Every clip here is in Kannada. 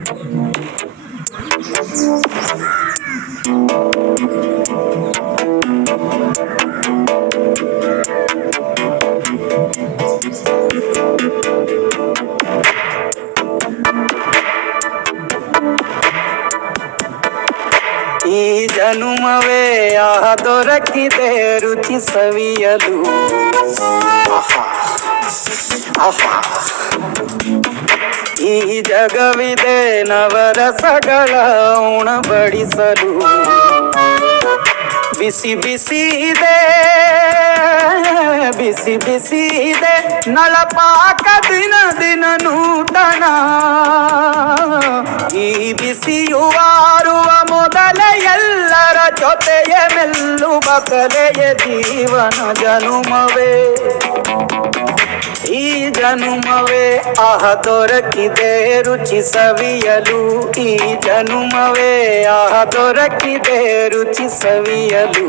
ಈ ಜನುಮವೇ ದೊರಕಿದೆ ರುಚಿ ಸವಿಯಲು. ಈ ಜಗವಿದೆ ನವರಸಗಳ ಉಣಬಡಿಸಲು. ಬಿಸಿ ಬಿಸಿ ಇದೆ, ಬಿಸಿ ಬಿಸಿ ಇದೆ ನಳಪಾಕ ದಿನ ದಿನ ನೂತನ. ಈ ಬಿಸಿಯುವಾರುವ ಮೊದಲೇ ಎಲ್ಲರ ಜೊತೆಯ ಮೆಲ್ಲುವ ಕಲೆಯ ಜೀವನ ಜನುಮವೇ. ಈ ಜನುಮವೇ ದೊರಕಿದೆ ರುಚಿ ಸವಿಯಲು. ಈ ಜನುಮವೇ ದೊರಕಿದೆ ರುಚಿ ಸವಿಯಲು.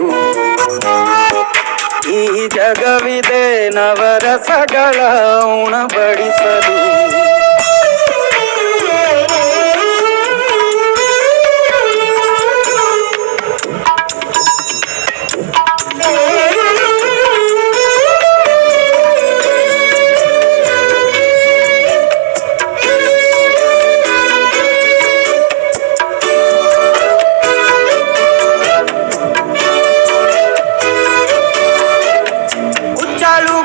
ಈ ಜಗವಿದೆ ನವರಸಗಳ ಉಣಬಡಿಸಲು.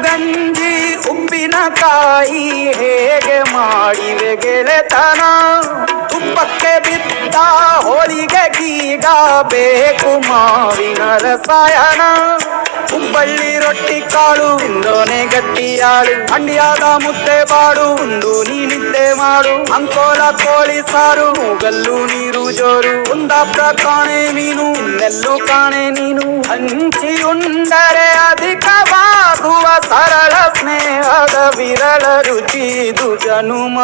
ಗಂಜಿ ಉಪ್ಪಿನಕಾಯಿ ಹೇಗೆ ಮಾಡಿವೆ ಗೆಳೆತನ. ತುಪ್ಪಕ್ಕೆ ಬಿದ್ದ ಹೋಳಿಗೆ ಗೀಗ ಬೇಕು ಮಾವಿನ ರಸಾಯನ. ಹುಬ್ಬಳ್ಳಿ ರೊಟ್ಟಿ ಕಾಳು ಇಂದೋನೆ ಗಟ್ಟಿಯಾಳು. ಮಂಡ್ಯದ ಮುದ್ದೆ ಬಾಡು ಉಂಡು ನೀನಿದ್ದೆ ಮಾಡು. ಅಂಕೋಲ ಕೋಳಿ ಸಾರು ಮೂಗಲ್ಲು ನೀರು ಜೋರು. ಕುಂದಾಪುರ ಕಾಣೆ ಮೀನು ಇನ್ನೆಲ್ಲೂ ಕಾಣೆ ನೀನು. ಹಂಚಿ ಉಂಡರೆ ಅಧಿಕವಾಗುವ ಸರಳ ಸ್ನೇಹದ ವಿರಳ ರುಚಿ ಇದು ಜನುಮ.